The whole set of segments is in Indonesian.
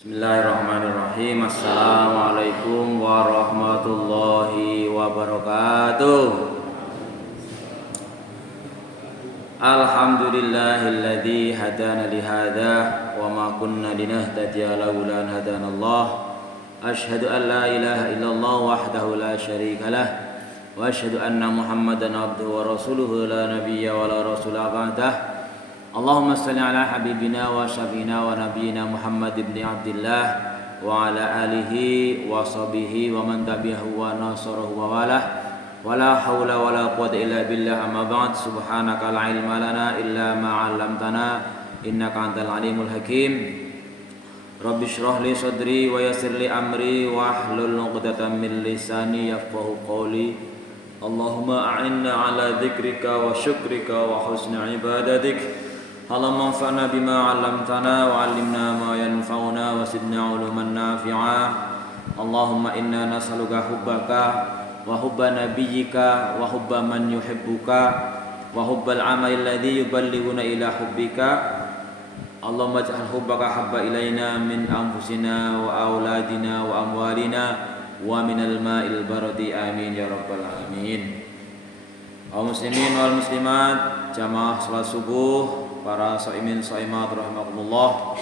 Bismillahirrahmanirrahim. Assalamualaikum warahmatullahi wabarakatuh. Alhamdulillahilladzi hadana lihada wa ma kunna linahtadiya laula an hadanallah. Asyhadu an la ilaha illallah wahdahu la syarika lah wa asyhadu anna Muhammadan abduhu wa rasuluhu la nabiyya wa la rasula ba'dah. Allahumma salli ala habibina wa syafiina wa nabiyina Muhammad ibn Abdillah wa ala alihi wa sahbihi wa man tabi'ahu wa nasarahu wa walah wa la hawla wa la quwwata illa billah amma ba'd. Subhanaka la ilma lana illa ma 'allamtana innaka antal alimul hakim. Rabbi shrah li sadri wa yassir li amri wa hlul 'uqdatam min lisani yafqahu qawli. Allahumma a'inna ala dzikrika wa syukrika wa husni ibadatik. Allahumma anfa'na bima 'allamtana wa 'allimna ma yanfa'una wa zidna 'uluman nafi'a. Allahumma inna nas'aluka hubbaka wa hubba nabiyyika wa hubba man yuhibbuka wa hubbal 'amali alladhi yuballighuna ila hubbika. Allahumma ij'al hubbaka habba ilaina min anfusina wa auladina wa amwalina wa minal ma'il baradi. Amin ya rabbal alamin. Kaum muslimin wal muslimat, jamaah salat subuh, para shaimin shaimat rahimakumullah.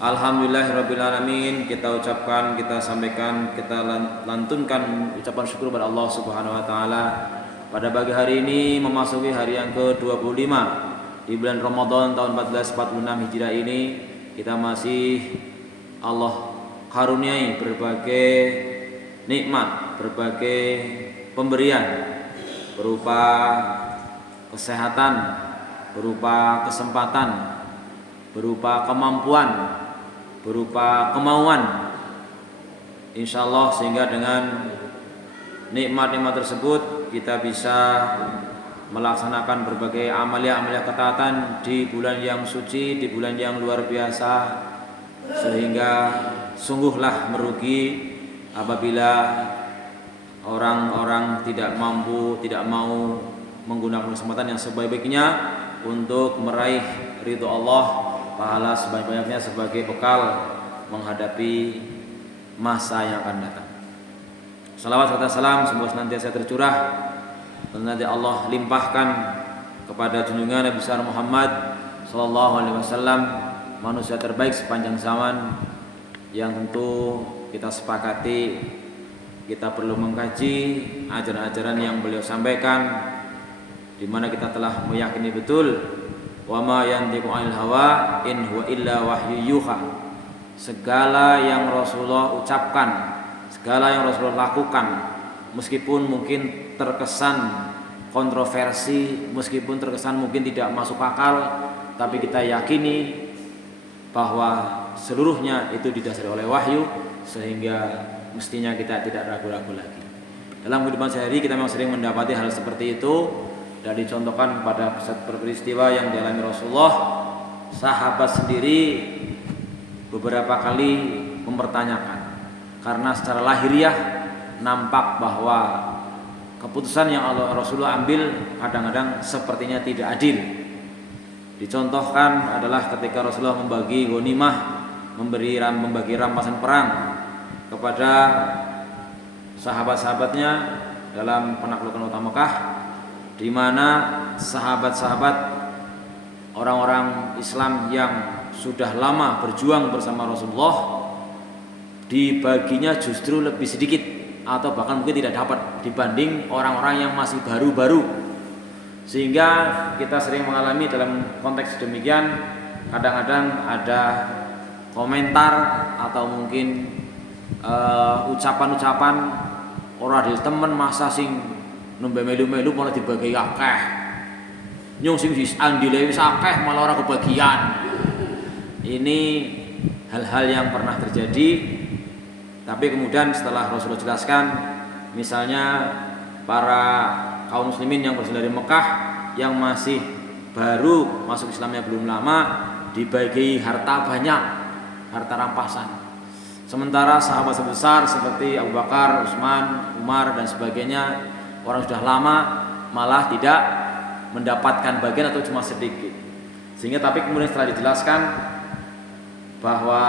Alhamdulillahirabbil alamin. Kita ucapkan, kita sampaikan, kita lantunkan ucapan syukur kepada Allah Subhanahu wa taala pada pagi hari ini memasuki hari yang ke-25 di bulan Ramadan tahun 1446 Hijriah ini. Kita masih Allah karuniai berbagai nikmat, berbagai pemberian berupa kesehatan, berupa kesempatan, berupa kemampuan, berupa kemauan, insyaallah, sehingga dengan nikmat-nikmat tersebut kita bisa melaksanakan berbagai amalia-amalia ketaatan di bulan yang suci, di bulan yang luar biasa, sehingga sungguhlah merugi apabila orang-orang tidak mampu, tidak mau menggunakan kesempatan yang sebaik-baiknya untuk meraih ridho Allah, pahala sebanyak-banyaknya sebagai bekal menghadapi masa yang akan datang. Salawat serta salam semoga senantiasa tercurah dan nanti Allah limpahkan kepada junjungan Nabi besar Muhammad sallallahu alaihi wasallam, manusia terbaik sepanjang zaman, yang tentu kita sepakati kita perlu mengkaji ajaran-ajaran yang beliau sampaikan, di mana kita telah meyakini betul wa ma yantiqu 'anil hawa in huwa illa wahyu yuha. Segala yang Rasulullah ucapkan, segala yang Rasulullah lakukan, meskipun mungkin terkesan kontroversi, meskipun terkesan mungkin tidak masuk akal, tapi kita yakini bahwa seluruhnya itu didasari oleh wahyu, sehingga mestinya kita tidak ragu-ragu lagi. Dalam kehidupan sehari kita memang sering mendapati hal seperti itu, dan dicontohkan pada peristiwa yang dialami Rasulullah. Sahabat sendiri beberapa kali mempertanyakan, karena secara lahiriah nampak bahwa keputusan yang Rasulullah ambil kadang-kadang sepertinya tidak adil. Dicontohkan adalah ketika Rasulullah membagi ghanimah, membagi rampasan perang kepada sahabat-sahabatnya dalam penaklukan kota Mekah, di mana sahabat-sahabat orang-orang Islam yang sudah lama berjuang bersama Rasulullah dibaginya justru lebih sedikit atau bahkan mungkin tidak dapat dibanding orang-orang yang masih baru-baru. Sehingga kita sering mengalami dalam konteks demikian, kadang-kadang ada komentar atau mungkin ucapan-ucapan ora ada temen masa sing nembe melu-melu malah dibagi akeh, nyung sing andile wis akeh malah ora kebagian. Ini hal-hal yang pernah terjadi, tapi kemudian setelah Rasulullah jelaskan, misalnya para kaum muslimin yang berasal dari Mekah yang masih baru masuk Islamnya belum lama dibagi harta banyak, harta rampasan. Sementara sahabat sebesar seperti Abu Bakar, Utsman, Umar dan sebagainya, orang sudah lama malah tidak mendapatkan bagian atau cuma sedikit. Sehingga tapi kemudian setelah dijelaskan bahwa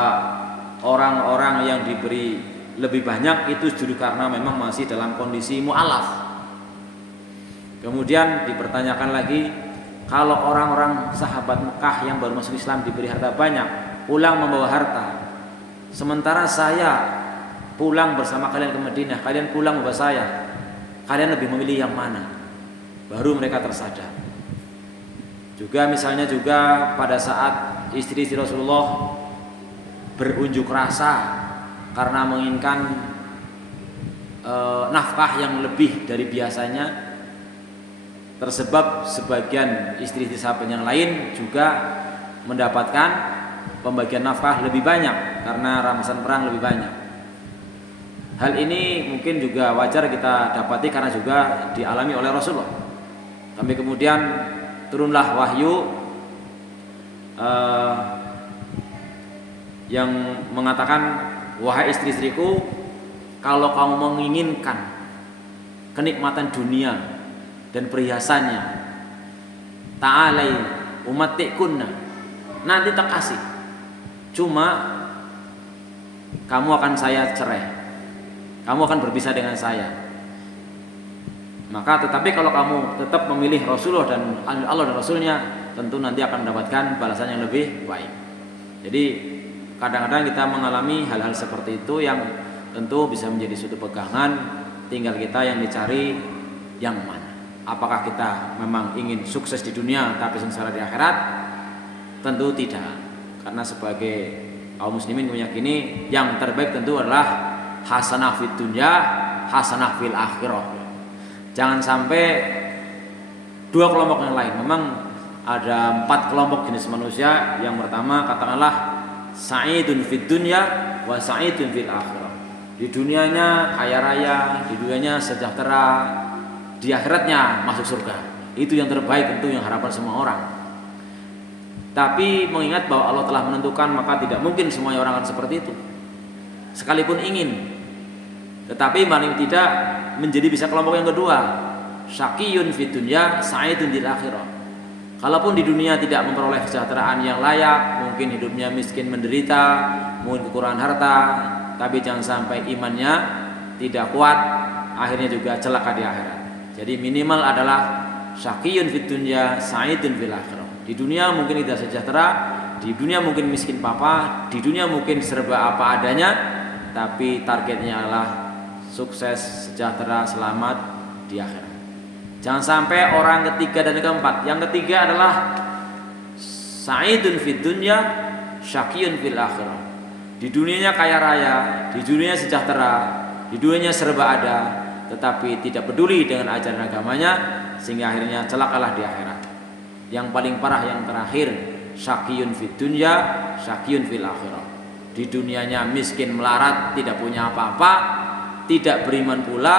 orang-orang yang diberi lebih banyak itu justru karena memang masih dalam kondisi mu'alaf. Kemudian dipertanyakan lagi, kalau orang-orang sahabat Mekah yang baru masuk Islam diberi harta banyak, pulang membawa harta, sementara saya pulang bersama kalian ke Madinah, kalian pulang membawa saya, kalian lebih memilih yang mana? Baru mereka tersadar. Juga misalnya juga pada saat istri-istri Rasulullah berunjuk rasa karena menginginkan nafkah yang lebih dari biasanya, tersebab sebagian istri-istri sahabat yang lain juga mendapatkan pembagian nafkah lebih banyak karena rampasan perang lebih banyak. Hal ini mungkin juga wajar kita dapati karena juga dialami oleh Rasulullah. Tapi kemudian turunlah wahyu yang mengatakan, wahai istri-istriku, kalau kamu menginginkan kenikmatan dunia dan perhiasannya, ta'alai umattikunna, nanti tak kasih, cuma kamu akan saya cerai, kamu akan berpisah dengan saya. Maka tetapi kalau kamu tetap memilih Rasulullah dan Allah dan Rasulnya, tentu nanti akan mendapatkan balasan yang lebih baik. Jadi kadang-kadang kita mengalami hal-hal seperti itu yang tentu bisa menjadi suatu pegangan. Tinggal kita yang dicari yang mana. Apakah kita memang ingin sukses di dunia tapi sengsara di akhirat? Tentu tidak. Karena sebagai kaum muslimin meyakini yang terbaik tentu adalah hasanah fid dunya, hasanah fil akhirah. Jangan sampai dua kelompok yang lain. Memang ada 4 kelompok jenis manusia. Yang pertama katakanlah sa'idun fid dunya wa sa'idun fil akhirah. Di dunianya kaya raya, di dunianya sejahtera, di akhiratnya masuk surga. Itu yang terbaik, tentu yang harapan semua orang. Tapi mengingat bahwa Allah telah menentukan, maka tidak mungkin semua orang akan seperti itu. Sekalipun ingin, tetapi paling tidak menjadi bisa kelompok yang kedua, syaqiyun fid dunya, sa'idun fil akhirah. Kalaupun di dunia tidak memperoleh kesejahteraan yang layak, mungkin hidupnya miskin menderita, mungkin kekurangan harta, tapi jangan sampai imannya tidak kuat, akhirnya juga celaka di akhirat. Jadi minimal adalah syaqiyun fid dunya, sa'idun fil akhirah. Di dunia mungkin tidak sejahtera, di dunia mungkin miskin papa, di dunia mungkin serba apa adanya, tapi targetnya adalah sukses, sejahtera, selamat di akhirat. Jangan sampai orang ketiga dan keempat. Yang ketiga adalah sa'idun fid dunya, syaqiyun fil akhirah. Di dunianya kaya raya, di dunianya sejahtera, di dunianya serba ada, tetapi tidak peduli dengan ajaran agamanya, sehingga akhirnya celakalah di akhirat. Yang paling parah yang terakhir, syaqiyun fid dunya, syaqiyun fil akhirah. Di dunianya miskin melarat, tidak punya apa-apa, tidak beriman pula,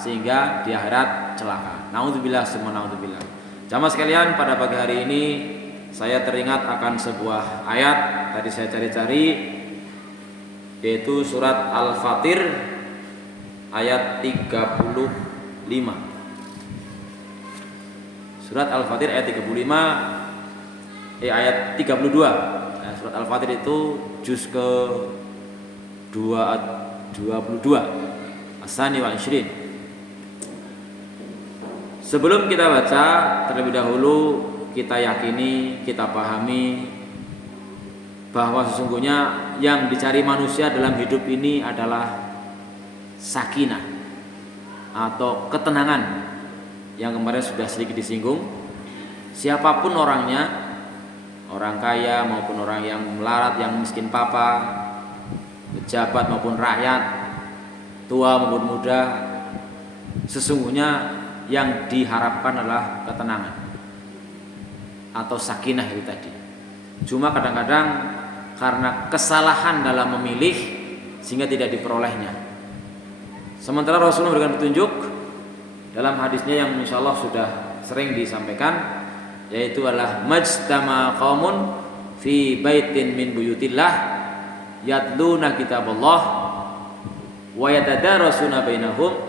sehingga di akhirat celaka. Naudzubillah summa naudzubillah. Jamaah sekalian, pada pagi hari ini saya teringat akan sebuah ayat, tadi saya cari-cari, yaitu surat Al-Fatir ayat 35. Surat Al-Fatir ayat 35, ayat 32. Surat Al-Fatir itu juz ke 22, As-Sani wa Ishrin. Sebelum kita baca, terlebih dahulu kita yakini, kita pahami bahwa sesungguhnya yang dicari manusia dalam hidup ini adalah sakinah atau ketenangan, yang kemarin sudah sedikit disinggung. Siapapun orangnya, orang kaya maupun orang yang melarat, yang miskin papa, pejabat maupun rakyat, tua maupun muda, sesungguhnya yang diharapkan adalah ketenangan atau sakinah itu tadi. Cuma kadang-kadang karena kesalahan dalam memilih sehingga tidak diperolehnya. Sementara Rasulullah memberikan petunjuk dalam hadisnya yang insyaallah sudah sering disampaikan, yaitu adalah majtama qaumun fi baitin min buyutillah yatluna kitaballah wa yatadarasuna bainahum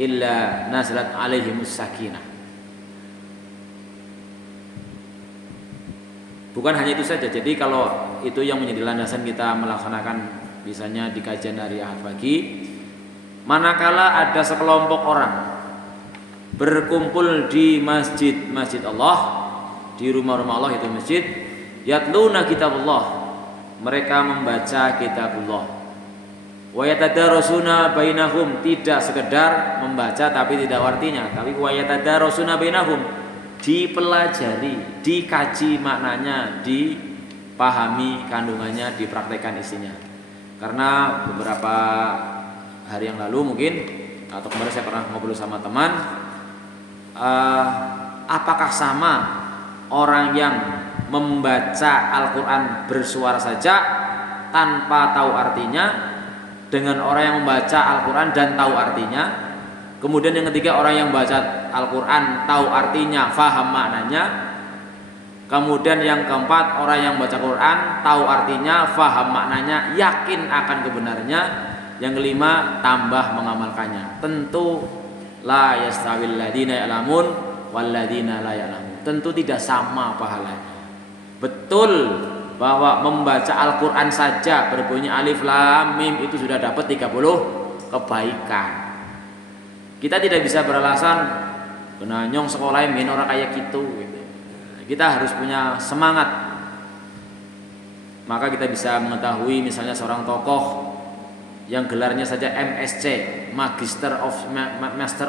illa nazalat alaihimus sakinah. Bukan hanya itu saja. Jadi kalau itu yang menjadi landasan kita melaksanakan Biasanya di kajian hari Ahad pagi, manakala ada sekelompok orang berkumpul di masjid Allah, di rumah-rumah Allah itu masjid, yatluna kitabullah, mereka membaca kitabullah, wa yatadarasuna bainahum, tidak sekedar membaca tapi tidak artinya, tapi wa yatadarasuna bainahum, dipelajari, dikaji maknanya, dipahami kandungannya, dipraktekkan isinya. Karena beberapa hari yang lalu mungkin atau kemarin saya pernah ngobrol sama teman, apakah sama orang yang membaca Al-Quran bersuara saja tanpa tahu artinya dengan orang yang membaca Al-Quran dan tahu artinya? Kemudian yang ketiga, orang yang baca Al-Quran tahu artinya, faham maknanya. Kemudian yang keempat, orang yang baca Quran tahu artinya, faham maknanya, yakin akan kebenarnya. Yang kelima, tambah mengamalkannya. Tentu la yastawil ladina ya'lamun wal ladina la ya'lamun. Tentu tidak sama pahalanya. Betul bahwa membaca Al-Quran saja berbunyi alif lam mim itu sudah dapat 30 kebaikan. Kita tidak bisa beralasan kena nyong sekolah yang orang kayak gitu. Kita harus punya semangat. Maka kita bisa mengetahui misalnya seorang tokoh yang gelarnya saja MSc, Master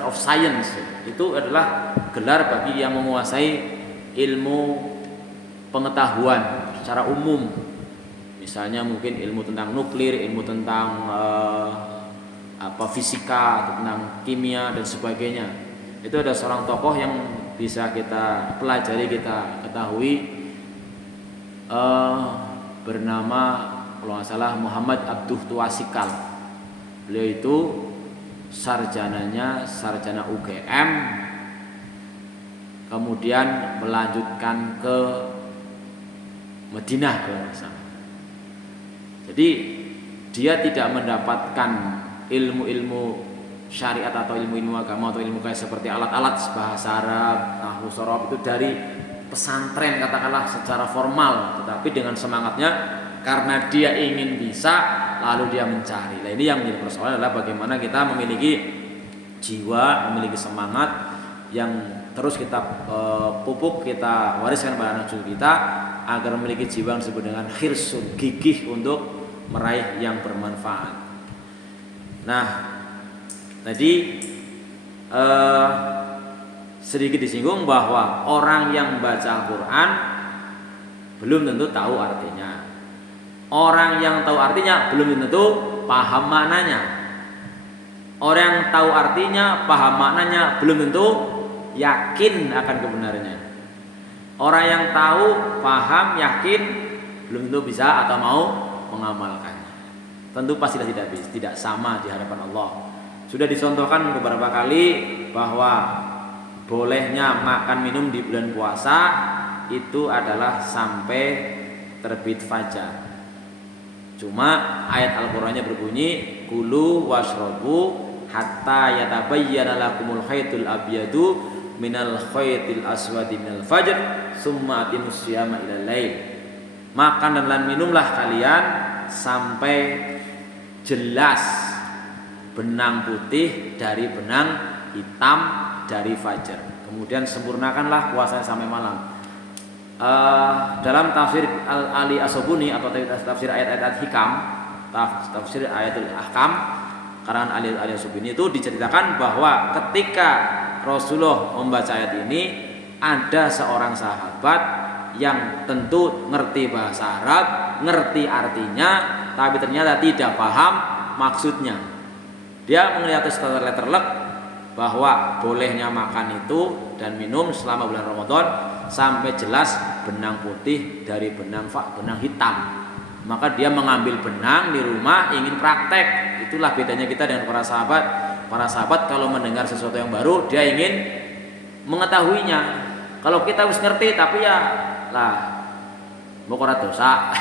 of Science, itu adalah gelar bagi yang menguasai ilmu pengetahuan secara umum. Misalnya mungkin ilmu tentang nuklir, ilmu tentang fisika, tentang kimia dan sebagainya. Itu ada seorang tokoh yang bisa kita pelajari, kita ketahui, bernama kalau nggak salah Muhammad Abduh Tuasikal. Beliau itu sarjananya sarjana UGM, kemudian melanjutkan ke Madinah kalau nggak salah. Jadi dia tidak mendapatkan ilmu-ilmu syariat atau ilmu-ilmu agama atau ilmu kayak seperti alat-alat bahasa Arab, nahwu sorof itu dari pesantren katakanlah secara formal, tetapi dengan semangatnya karena dia ingin bisa lalu dia mencari. Nah, ini yang menjadi persoalan adalah bagaimana kita memiliki jiwa, memiliki semangat yang terus kita pupuk, kita wariskan pada anak cucu kita agar memiliki jiwa yang disebut dengan khirsun, gigih untuk meraih yang bermanfaat. Nah, tadi sedikit disinggung bahwa orang yang baca Al-Quran belum tentu tahu artinya. Orang yang tahu artinya belum tentu paham maknanya. Orang yang tahu artinya, paham maknanya belum tentu yakin akan kebenarannya. Orang yang tahu, paham, yakin belum tentu bisa atau mau mengamalkannya. Tentu pastilah tidak sama di hadapan Allah. Sudah dicontohkan beberapa kali bahwa bolehnya makan minum di bulan puasa itu adalah sampai terbit fajar. Cuma ayat Al-Qur'annya berbunyi kulu washrobu hatta yatabayyana lakumul khaytul abyadu minal khaytil aswadi minal fajr summa atimus siyama ilal lail. Makan dan minumlah kalian sampai jelas benang putih dari benang hitam dari fajar. Kemudian sempurnakanlah puasanya sampai malam. Dalam tafsir Al-Ali As-Sobuni atau tafsir ayat-ayat hikam, tafsir ayatul ahkam karangan Ali As-Sobuni itu diceritakan bahwa ketika Rasulullah membaca ayat ini ada seorang sahabat yang tentu ngerti bahasa Arab, ngerti artinya, tapi ternyata tidak paham maksudnya. Dia melihat letterlek bahwa bolehnya makan itu dan minum selama bulan Ramadan sampai jelas benang putih dari benang hitam. Maka dia mengambil benang di rumah ingin praktek. Itulah bedanya kita dengan para sahabat. Para sahabat kalau mendengar sesuatu yang baru dia ingin mengetahuinya. Kalau kita harus ngerti tapi ya lah mau ora dosa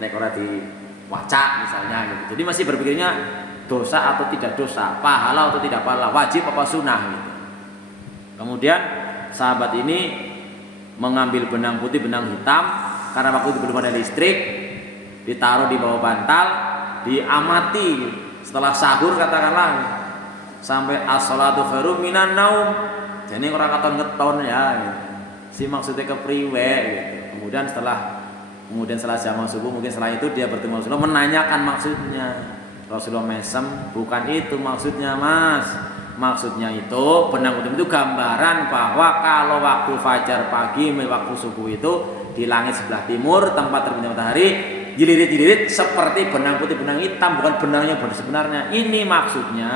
nek ora diwaca misalnya gitu. Jadi masih berpikirnya dosa atau tidak dosa, pahala atau tidak pahala, wajib apa sunnah gitu. Kemudian sahabat ini mengambil benang putih, benang hitam karena waktu itu belum ada listrik, ditaruh di bawah bantal, diamati setelah sahur katakanlah sampai as-sholatu khairum minan naum. Jadi orang keton ya gitu. Si maksudnya kepriwe gitu. Kemudian setelah jam subuh, mungkin setelah itu dia bertemu Rasulullah menanyakan maksudnya. Rasulullah mesem, bukan itu maksudnya mas. Maksudnya itu benang putih itu gambaran bahwa kalau waktu fajar pagi, waktu subuh itu di langit sebelah timur tempat terbitnya matahari jilirit-jilirit seperti benang putih benang hitam, bukan benangnya sebenarnya. Ini maksudnya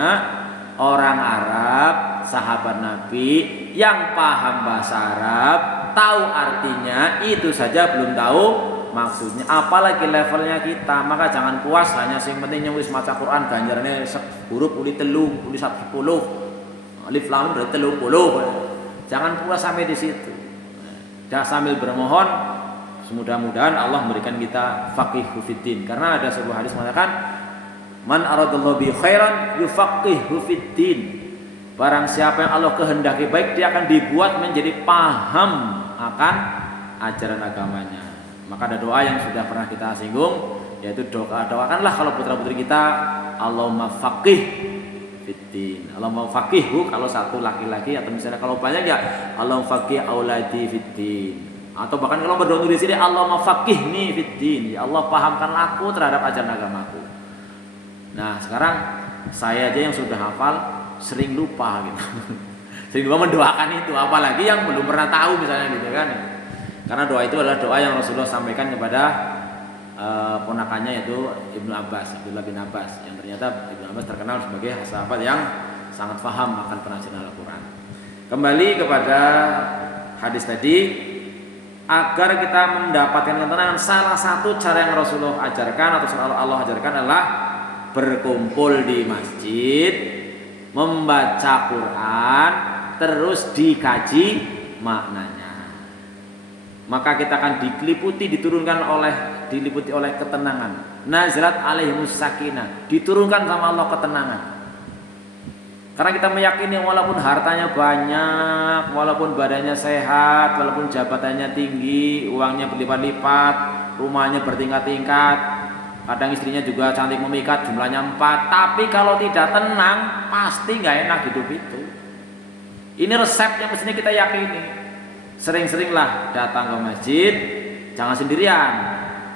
orang Arab, sahabat Nabi yang paham bahasa Arab, tahu artinya, itu saja belum tahu maksudnya, apalagi levelnya kita. Maka jangan puas hanya sing penting wis maca Quran ganjarannya huruf uli 10, uli 10, alif lam berarti 30. Jangan puas sampai di situ. Dan sambil bermohon mudah-mudahan Allah memberikan kita faqihhu fiddin, karena ada sebuah hadis mengatakan man aradallahu bi khairan yufaqihu fiddin. Barang siapa yang Allah kehendaki baik, dia akan dibuat menjadi paham akan ajaran agamanya. Maka ada doa yang sudah pernah kita singgung, yaitu doakanlah kalau putra-putri kita Allahumma faqih fiddin. Allahumma faqihhu kalau satu laki-laki, atau misalnya kalau banyak ya Allahumma faqih auladi fiddin. Atau bahkan kalau berdoa di sini Allahumma faqihni fiddin. Ya Allah pahamkanlah aku terhadap ajaran agamaku. Nah, sekarang saya aja yang sudah hafal sering lupa gitu. Sering lupa mendoakan itu, apalagi yang belum pernah tahu misalnya gitu kan. Karena doa itu adalah doa yang Rasulullah sampaikan kepada ponakannya, yaitu Ibnu Abbas, Abdullah bin Abbas, yang ternyata Ibnu Abbas terkenal sebagai sahabat yang sangat paham akan penafsiran Al-Quran. Kembali kepada hadis tadi, agar kita mendapatkan ketenangan, salah satu cara yang Rasulullah ajarkan atau Allah ajarkan adalah berkumpul di masjid, membaca Quran, terus dikaji maknanya. Maka kita akan diliputi oleh ketenangan. Nazalat alaihimus sakinah, diturunkan sama Allah ketenangan. Karena kita meyakini walaupun hartanya banyak, walaupun badannya sehat, walaupun jabatannya tinggi, uangnya berlipat-lipat, rumahnya bertingkat-tingkat, kadang istrinya juga cantik memikat, jumlahnya 4, tapi kalau tidak tenang pasti nggak enak hidup itu. Ini resep yang mestinya kita yakini. Sering-seringlah datang ke masjid, jangan sendirian,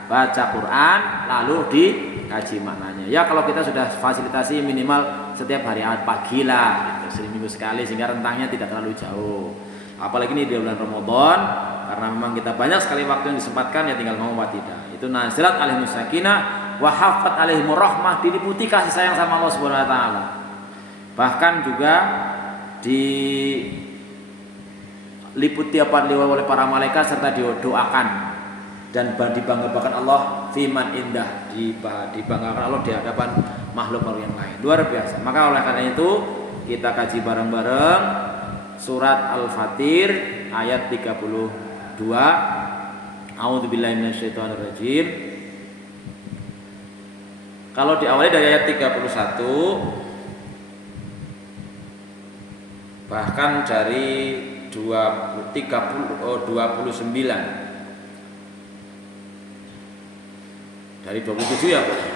baca Quran lalu dikaji maknanya. Ya kalau kita sudah fasilitasi minimal setiap hari pagi lah gitu, seminggu sekali, sehingga rentangnya tidak terlalu jauh. Apalagi ini di bulan Ramadan, karena memang kita banyak sekali waktu yang disempatkan, ya tinggal mau atau tidak. Itu nazilat alaihimus sakinah wa hafat alaihimur rahmah, diliputi kasih sayang sama Allah Subhanahu wa taala. Bahkan juga diliputi oleh para malaikat serta didoakan dan dibanggakan Allah fiman indah, dibanggakan Allah di hadapan makhluk-makhluk yang lain. Luar biasa. Maka oleh karena itu kita kaji bareng-bareng surat Al-Fatir ayat 32. A'udzubillahi minasyaitonirrajim. Kalau diawali dari ayat 31, bahkan dari 29 dari 27 ya boleh.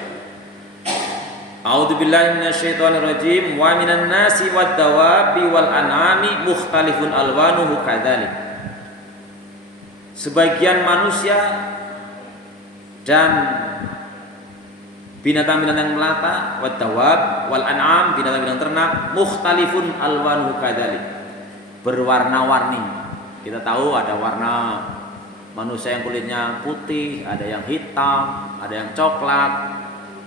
A'udzubillahi minasyaitonirrajim. Wa minan nasi wad dawabi wal an'ami mukhtalifun alwanuhu kadzalik. Sebagian manusia dan binatang-binatang melata, wad dawab wal an'am, binatang-binatang ternak, mukhtalifun alwanuhu kadzalik, berwarna-warni. Kita tahu ada warna manusia yang kulitnya putih, ada yang hitam, ada yang coklat.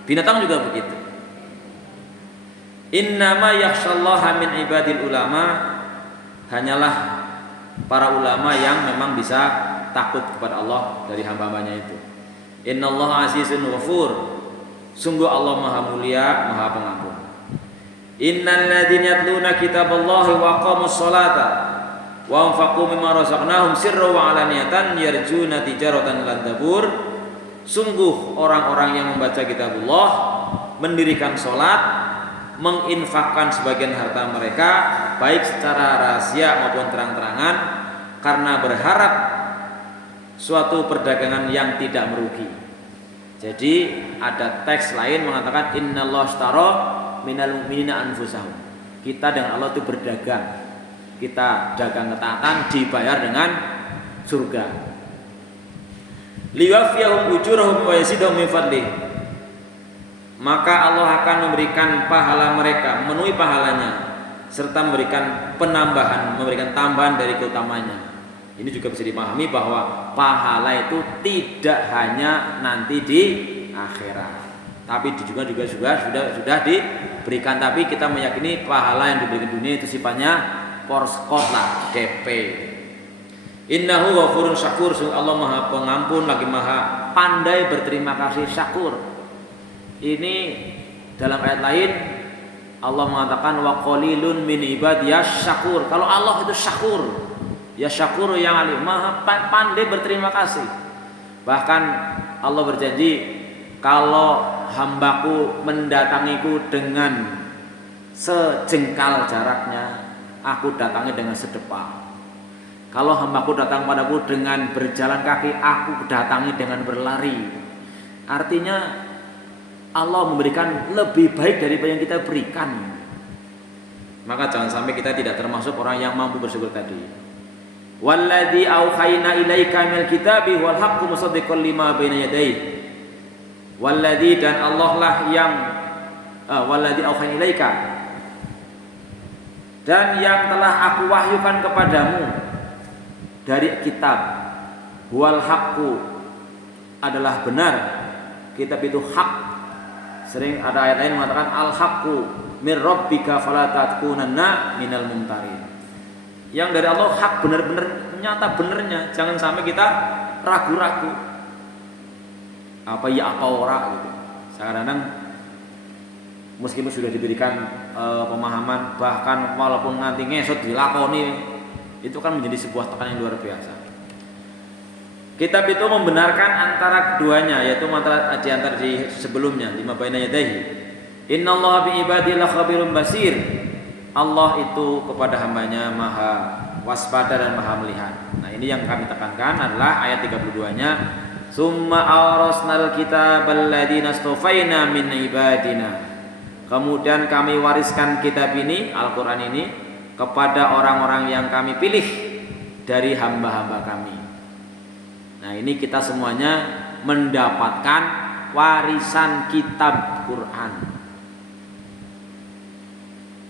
Binatang juga begitu. Innama yakhshallaha min ibadil ulama, hanyalah para ulama yang memang bisa takut kepada Allah dari hamba-hambanya itu. Innallaha azizun ghafur, sungguh Allah Maha Mulia, Maha Pengampun. Innal ladzina yatluna kitaballahi wa aqamus sholata wa anfaqu mimma razaqnahum sirran wa alaniyatan yarjuna tijaratan lan tabur. Sungguh orang-orang yang membaca kitabullah, mendirikan sholat, menginfakkan sebagian harta mereka baik secara rahasia maupun terang-terangan, karena berharap suatu perdagangan yang tidak merugi. Jadi ada teks lain mengatakan innallaha ashtara minal mu'minina anfusahum. Kita dengan Allah itu berdagang. Kita dagang ketaatan dibayar dengan surga. Liwafiyahum ujurahum wa yazidahum min fadlih. Maka Allah akan memberikan pahala mereka, memenuhi pahalanya, serta memberikan penambahan, memberikan tambahan dari keutamanya. Ini juga bisa dipahami bahwa pahala itu tidak hanya nanti di akhirat, tapi juga sudah diberikan. Tapi kita meyakini pahala yang diberikan dunia itu sifatnya porskot lah, DP. Innahu ghafurun syakur. Allah Maha Pengampun lagi Maha Pandai berterima kasih, syakur. Ini dalam ayat lain Allah mengatakan wa qalilun min ibadiyas syakur. Kalau Allah itu syakur, ya syakur yang alim, Maha pandai berterima kasih. Bahkan Allah berjanji, kalau hambaku mendatangiku dengan sejengkal jaraknya, aku datangi dengan sedepa. Kalau hambaku datang padaku dengan berjalan kaki, aku datangi dengan berlari. Artinya Allah memberikan lebih baik daripada yang kita berikan. Maka jangan sampai kita tidak termasuk orang yang mampu bersyukur tadi. Walladzi auhayna ilaika minal kitabi wal haqqu musaddiqan lima baina yadayhi. Walladzi, dan Allah lah yang walladzi auhayna ilaika, dan yang telah aku wahyukan kepadamu dari kitab. Wal haqqu adalah benar. Kitab itu hak. Sering ada ayat lain mengatakan al-haqqu mir rabbika fala takunanna minal mumtarin. Yang dari Allah hak, benar-benar nyata benernya. Jangan sampai kita ragu-ragu. Apa ya apa ora gitu. Kadang-kadang meskipun sudah diberikan pemahaman, bahkan walaupun nanti ngesot dilakoni, itu kan menjadi sebuah tekanan yang luar biasa. Kitab itu membenarkan antara keduanya, yaitu antara di sebelumnya, lima baina yadayhi. Innallaha bi ibadihi lakhabirun basir. Allah itu kepada hambanya maha waspada dan maha melihat. Nah, ini yang kami tekankan adalah ayat 32-nya. Summa awrasnal kitabal ladzina astafaina min ibadina. Kemudian kami wariskan kitab ini, Al-Qur'an ini, kepada orang-orang yang kami pilih dari hamba-hamba kami. Nah, ini kita semuanya mendapatkan warisan kitab Quran.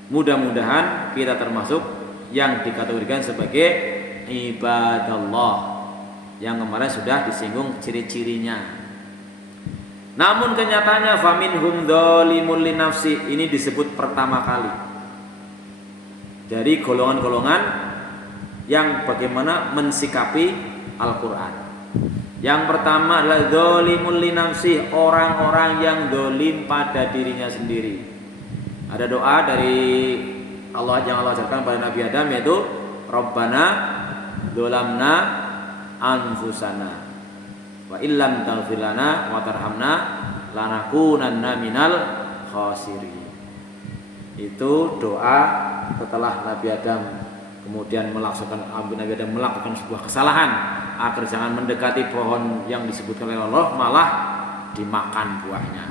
Mudah-mudahan kita termasuk yang dikategorikan sebagai ibadallah, yang kemarin sudah disinggung ciri-cirinya. Namun kenyataannya faminhum dzalimun li nafsi, ini disebut pertama kali dari golongan-golongan yang bagaimana mensikapi Al-Quran. Yang pertama adalah dzalimun li nafsi, orang-orang yang zalim pada dirinya sendiri. Ada doa dari Allah yang Allah ajarkan pada Nabi Adam, yaitu Rabbana dzalamna anfusana wa illam taghfir lana wa tarhamna lanakunanna minal khasirin. Itu doa setelah Nabi Adam kemudian Nabi Adam melakukan sebuah kesalahan, agar jangan mendekati pohon yang disebutkan oleh Allah, malah dimakan buahnya.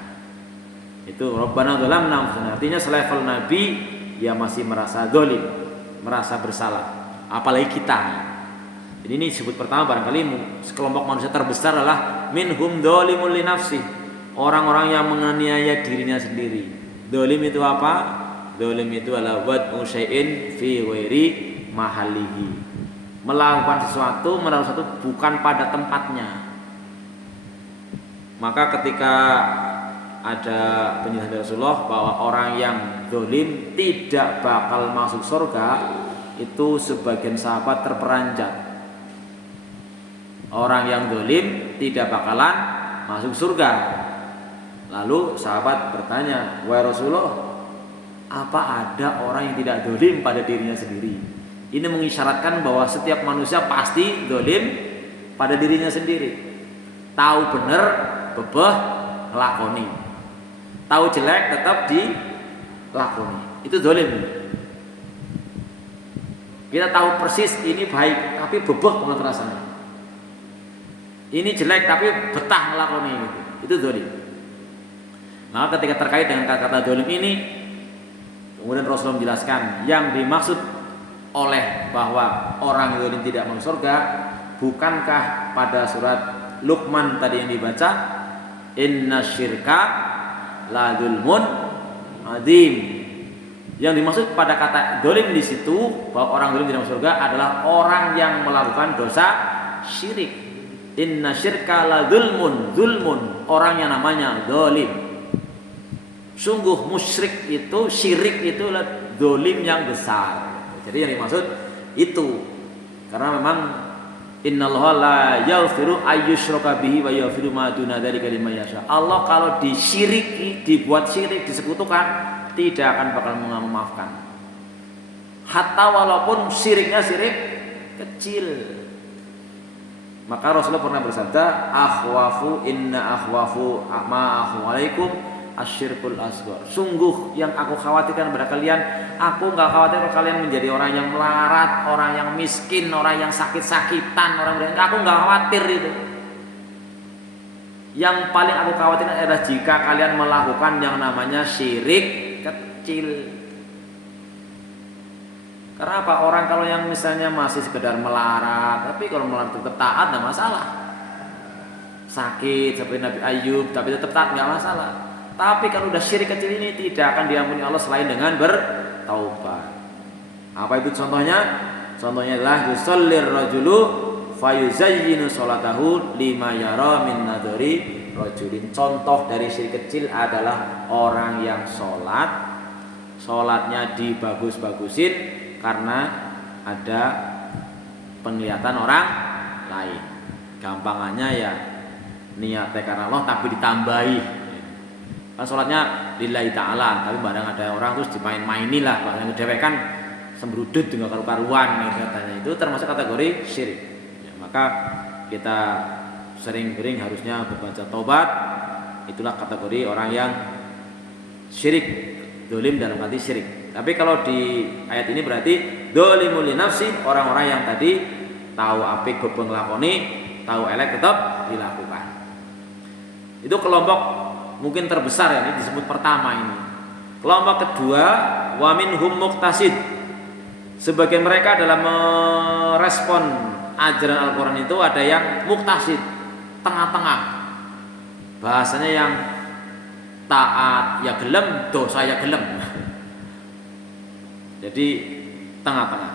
Itu Rabbana dzalamna anfusana, artinya selevel Nabi dia masih merasa zalim, merasa bersalah, apalagi kita. Jadi ini disebut pertama, barangkali sekelompok manusia terbesar adalah minhum dzalimun li nafsi, orang-orang yang menganiaya dirinya sendiri. Zalim itu apa? Zalim itu adalah wad'u syai'in fi ghairi mahalihi, melakukan sesuatu bukan pada tempatnya. Maka ketika ada penjelasan dari Rasulullah bahwa orang yang zalim tidak bakal masuk surga, itu sebagian sahabat terperanjat. Orang yang zalim tidak bakalan masuk surga. Lalu sahabat bertanya, "Wahai Rasulullah, apa ada orang yang tidak zalim pada dirinya sendiri?" Ini mengisyaratkan bahwa setiap manusia pasti zalim pada dirinya sendiri. Tahu benar, bebeh ngelakoni. Tahu jelek tetap dilakoni. Itu zalim. Kita tahu persis ini baik, tapi bebeh banget rasanya. Ini jelek tapi betah ngelakoni itu zalim. Maka ketika terkait dengan kata-kata dolim ini, kemudian Rasulullah menjelaskan yang dimaksud oleh bahwa orang dolim tidak masuk surga, bukankah pada surat Luqman tadi yang dibaca, inna syirka la dzulmun adzim. Yang dimaksud pada kata dolim di situ bahwa orang dolim tidak masuk surga adalah orang yang melakukan dosa syirik. Inna syirka la dzulmun, dzulmun orang yang namanya dolim. Sungguh musyrik itu, syirik itu adalah dolim yang besar. Jadi yang dimaksud itu, karena memang innallaha la yaghfiru ayyushraka bihi wa yaghfiru ma duna dzalika liman yasha. Allah kalau disyiriki, dibuat syirik, disekutukan, tidak akan bakal memaafkan. Hatta walaupun syiriknya syirik kecil. Maka Rasulullah pernah bersabda, akhwafu inna akhwafu ma akhu alaikum asyirkul asghar. Sungguh yang aku khawatirkan kepada kalian, aku enggak khawatir kalau kalian menjadi orang yang melarat, orang yang miskin, orang yang sakit-sakitan, aku enggak khawatir itu. Yang paling aku khawatirkan adalah jika kalian melakukan yang namanya syirik kecil. Karena apa? Orang kalau yang misalnya masih sekedar melarat, tapi kalau melarat tetap taat enggak masalah. Sakit seperti Nabi Ayub tapi tetap taat enggak masalah. Tapi kalau udah syirik kecil ini tidak akan diampuni Allah selain dengan bertaubat. Apa itu contohnya? Contohnya adalah yusallir rajulu fayuzayyinu sholatahu lima yara min nadhari rajulin. Contoh dari syirik kecil adalah orang yang sholatnya dibagus-bagusin karena ada penglihatan orang lain. Gampangannya ya niatnya karena Allah tapi ditambahi. Kan sholatnya lillahi ta'ala, tapi barang ada orang terus dimain-maini lah, yang ngedewekan sembrudut dengan karu-karuan katanya, itu termasuk kategori syirik. Ya, maka kita sering-sering harusnya berbaca taubat. Itulah kategori orang yang syirik, dolim dalam arti syirik. Tapi kalau di ayat ini berarti dolimul li nafsi, orang-orang yang tadi tahu apik gobeng lakoni, tahu elek tetap dilakukan. Itu kelompok mungkin terbesar ya, ini disebut pertama ini. Kelompok kedua, wa minhum muqtasid. Sebagian mereka dalam merespon ajaran Al-Qur'an itu ada yang muqtasid, tengah-tengah. Bahasanya yang taat ya gelem, dosa ya gelem. Jadi tengah-tengah.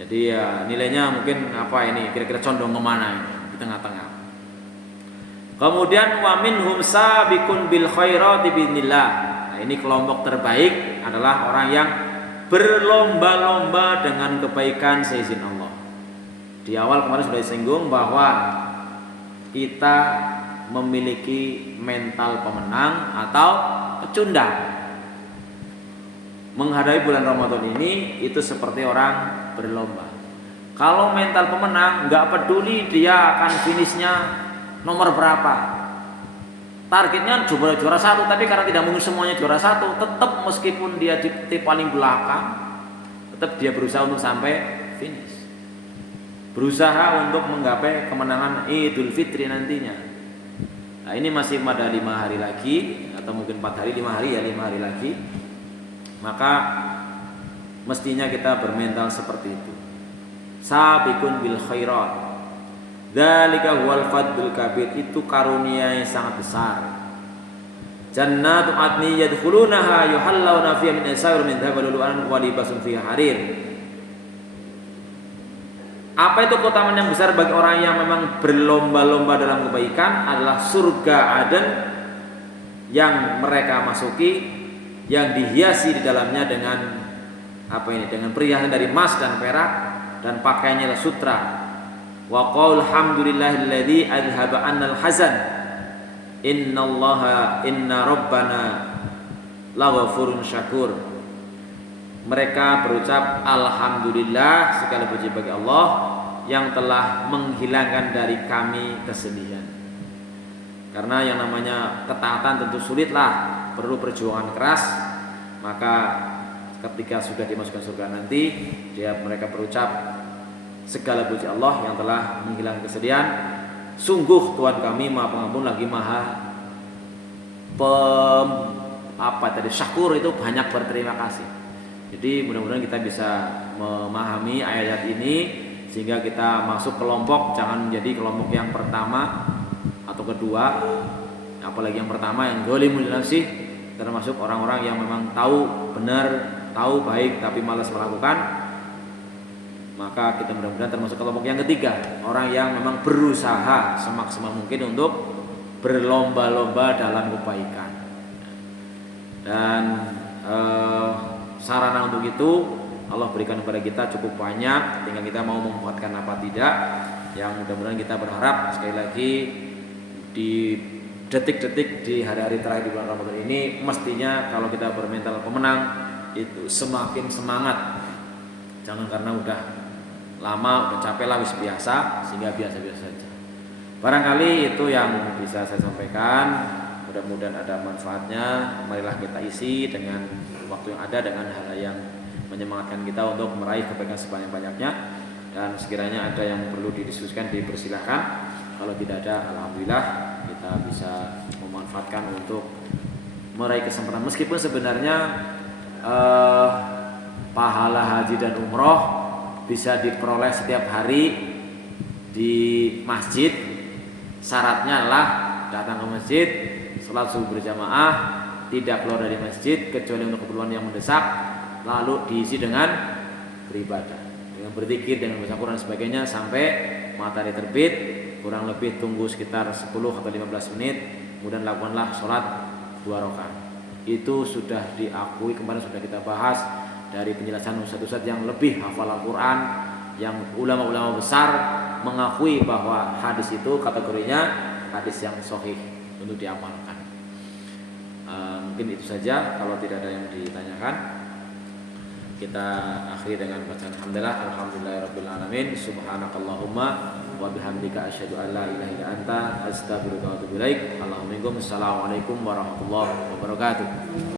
Jadi ya nilainya mungkin apa ini, kira-kira condong kemana ini, di tengah-tengah. Kemudian wa minhum sabiqun bil khairati biidznillah. Nah, ini kelompok terbaik adalah orang yang berlomba-lomba dengan kebaikan seizin Allah. Di awal kemarin sudah disinggung bahwa kita memiliki mental pemenang atau pecundang. Menghadapi bulan Ramadan ini itu seperti orang berlomba. Kalau mental pemenang, nggak peduli dia akan finishnya nomor berapa, targetnya juara satu, tapi karena tidak mungkin semuanya juara satu, tetap meskipun dia di paling belakang, tetap dia berusaha untuk sampai finish, berusaha untuk menggapai kemenangan Idul Fitri nantinya. Nah ini masih ada 5 hari lagi, atau mungkin 4 hari, 5 hari ya, 5 hari lagi. Maka mestinya kita bermental seperti itu. Sabiqun bil khairat. Dzalika huwal fadlul kabir, itu karunia yang sangat besar. Jannatu adni yadkhulunaha yuhallawna fiha min asawir min dhahabin lu'lu'an wa libasun fiha harir. Apa itu keutamaan yang besar bagi orang yang memang berlomba-lomba dalam kebaikan? Adalah surga Aden yang mereka masuki, yang dihiasi di dalamnya dengan apa ini? Dengan perhiasan dari emas dan perak, dan pakaiannya adalah sutra. Wa qaul hamdulillahilladzi adhaba 'annal hazan innallaha inna rabbana laghafurun syakur. Mereka berucap alhamdulillah, segala puji bagi Allah yang telah menghilangkan dari kami kesedihan. Karena yang namanya ketaatan tentu sulitlah, perlu perjuangan keras. Maka ketika sudah dimasukkan surga nanti, mereka berucap segala puji Allah yang telah menghilangkan kesedihan. Sungguh Tuhan kami Maha Pengampun lagi Maha pem, syakur itu banyak berterima kasih. Jadi mudah-mudahan kita bisa memahami ayat ini sehingga kita masuk kelompok, jangan menjadi kelompok yang pertama atau kedua, apalagi yang pertama yang zalimul nafsi, termasuk orang-orang yang memang tahu benar, tahu baik tapi malas melakukan. Maka kita mudah-mudahan termasuk kelompok yang ketiga, orang yang memang berusaha semaksimal mungkin untuk berlomba-lomba dalam kebaikan. Dan sarana untuk itu Allah berikan kepada kita cukup banyak, tinggal kita mau memanfaatkan apa tidak. Yang mudah-mudahan kita berharap sekali lagi di detik-detik di hari-hari terakhir di bulan Ramadan ini, mestinya kalau kita bermental pemenang itu semakin semangat. Jangan karena udah lama, udah capek lah, wis biasa, sehingga biasa-biasa saja. Barangkali itu yang bisa saya sampaikan. Mudah-mudahan ada manfaatnya. Marilah kita isi dengan waktu yang ada dengan hal yang menyemangatkan kita untuk meraih kebaikan sebanyak-banyaknya. Dan sekiranya ada yang perlu didiskusikan, dipersilahkan. Kalau tidak ada, alhamdulillah kita bisa memanfaatkan untuk meraih kesempatan. Meskipun sebenarnya pahala haji dan umroh bisa diperoleh setiap hari di masjid. Syaratnya adalah datang ke masjid, sholat subuh berjamaah, tidak keluar dari masjid kecuali untuk keperluan yang mendesak, lalu diisi dengan beribadah, dengan berzikir, dengan baca Quran dan sebagainya sampai matahari terbit. Kurang lebih tunggu sekitar 10 atau 15 menit, kemudian lakukanlah sholat 2 rakaat. Itu sudah diakui, kemarin sudah kita bahas dari penjelasan ustadz-ustadz yang lebih hafal Al-Quran, yang ulama-ulama besar mengakui bahwa hadis itu kategorinya hadis yang sahih untuk diamalkan. Mungkin itu saja. Kalau tidak ada yang ditanyakan, kita akhiri dengan bacaan alhamdulillahirabbil alamin, subhanakallahumma wa bihamdika asyhadu an la ilaha illa anta astaghfiruka wa atubu ilaik. Assalamualaikum warahmatullahi wabarakatuh.